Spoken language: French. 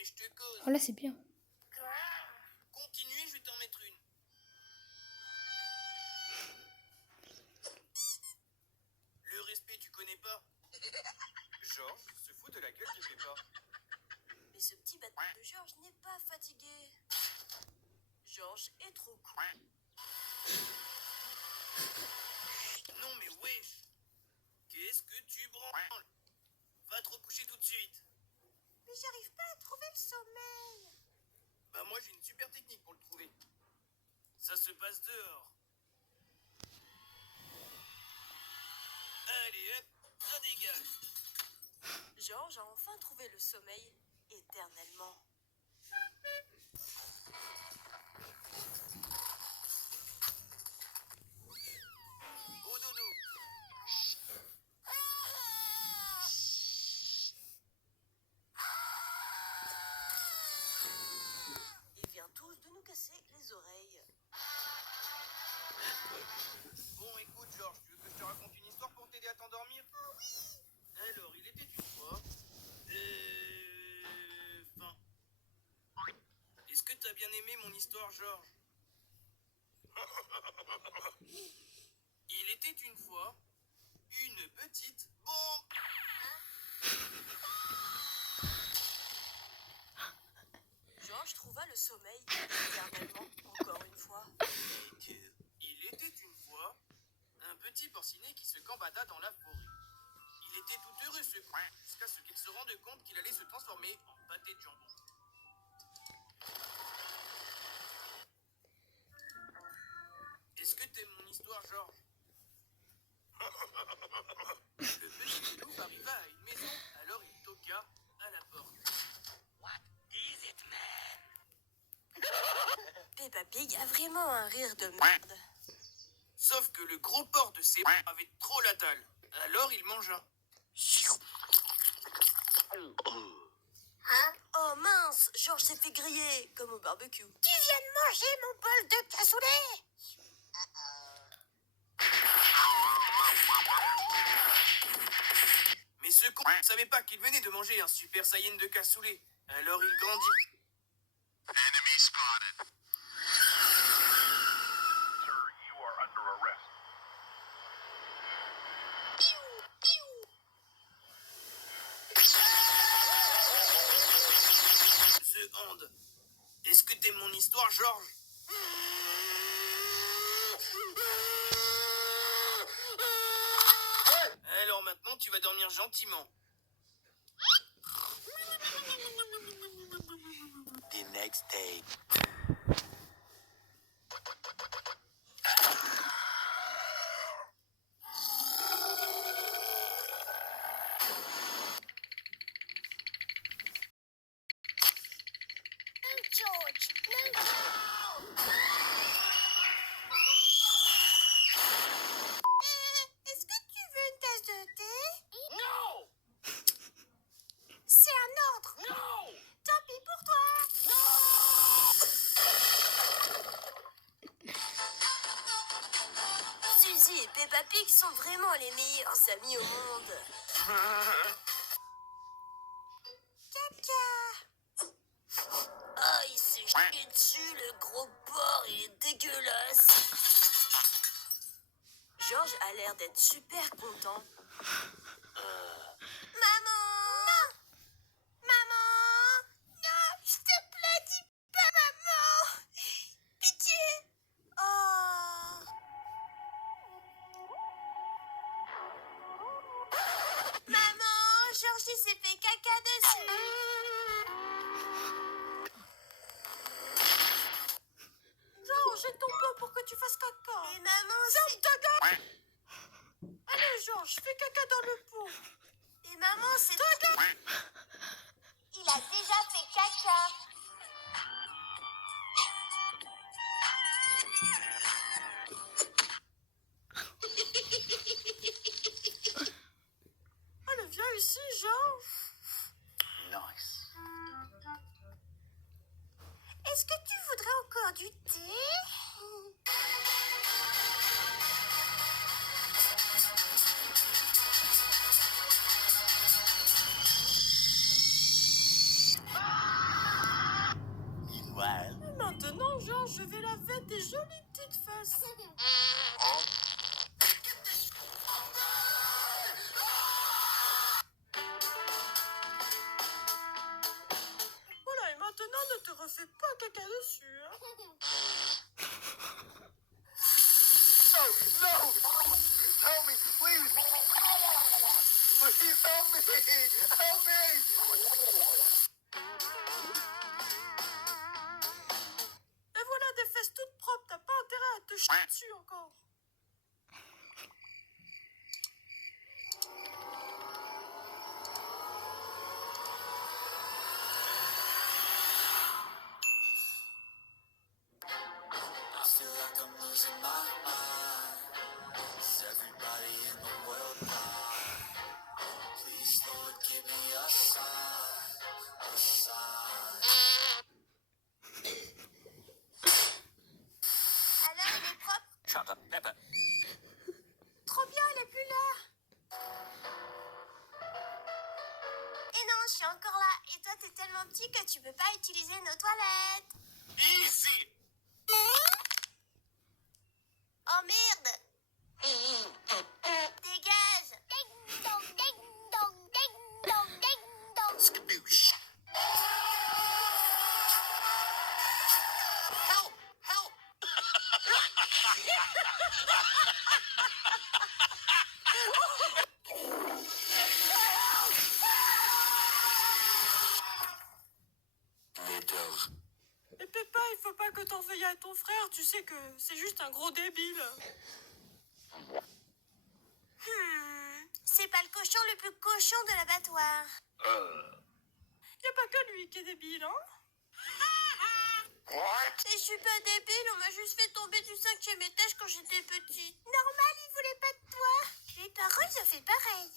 mais je te cause. Oh là, c'est bien. Continue, je vais t'en mettre une. Le respect, tu connais pas? Georges se fout de la gueule de Peppa. Mais ce petit bâtard de Georges n'est pas fatigué. Georges est trop cool. Non mais wesh. Qu'est-ce que tu branles? Va te recoucher tout de suite. Mais j'arrive pas à trouver le sommeil. Bah moi j'ai une super technique pour le trouver. Ça se passe dehors. Allez hop, ça dégage. Georges a enfin trouvé le sommeil éternellement. Au dodo. Il vient tous de nous casser les oreilles. Bon écoute Georges, tu veux que je te raconte une histoire pour t'aider à t'endormir? Ah oui. Alors il était une fois... Enfin... Est-ce que t'as bien aimé mon histoire Georges? Il était une fois une petite bombe. Georges trouva le sommeil éternellement encore une fois. Il était une fois un petit porcinet qui se gambada dans la forêt. Il était tout heureux ce con, jusqu'à ce qu'il se rende compte qu'il allait se transformer en pâté de jambon. Est-ce que t'aimes mon histoire, Georges? Le petit loup arriva à une maison, alors il toqua à la porte. What is it, man? Peppa Pig a vraiment un rire de merde. Sauf que le gros porc de ses bras avait trop la dalle. Alors il mangea. Hein? Oh mince, Georges s'est fait griller, comme au barbecue. Tu viens de manger mon bol de cassoulet? Mais ce con ne savait pas qu'il venait de manger un super saiyan de cassoulet. Alors il grandit. Enemy spotted. Sir, you are under arrest. The Hand. Est-ce que t'aimes mon histoire, Georges? Alors maintenant, tu vas dormir gentiment. The next day. George, no! Est-ce que tu veux une tasse de thé? Non! C'est un ordre. Non! Tant pis pour toi. Suzy et Peppa Pig sont vraiment les meilleurs amis au monde. Caca. Oh, il s'est chié dessus, le gros porc, il est dégueulasse. Georges a l'air d'être super content. Maman. Non. Maman. Non, s'il te plaît, dis pas maman. Pitié. Oh. Maman, Georgie s'est fait caca dessus. Georges, jette ton pot pour que tu fasses caca. Et maman, c'est... Allez, Georges, fais caca dans le pot. Et maman, c'est... Il a déjà fait caca. Allez, viens ici, Georges. Nice. Est-ce que tu voudrais encore du thé? jolie petite face. Voilà, et maintenant ne te refais pas caca dessus, hein. Oh, no! Help me, please! Please help me! Help me! Et voilà des fesses toutes propres, t'as pas intérêt à te jeter dessus encore. I feel like I'm losing my mind. Is everybody in the world blind? Please, Lord, give me a sign, a sign. Alors, il est propre. Shut up, Pepper. Trop bien, elle est plus là. Et non, je suis encore là. Et toi, t'es tellement petit que tu peux pas utiliser nos toilettes. Easy! Oh merde. Dégage. Ding dong, ding dong, ding dong, ding dong. Skadoosh! Help! Help! Et Peppa, il faut pas que t'en veuilles à ton frère, tu sais que c'est juste un gros débile. C'est pas le cochon le plus cochon de l'abattoir. Y a pas que lui qui est débile, hein. What? Et je suis pas débile, on m'a juste fait tomber du 5e étage quand j'étais petite. Normal, il voulait pas de toi. Les parents, ils ont fait pareil.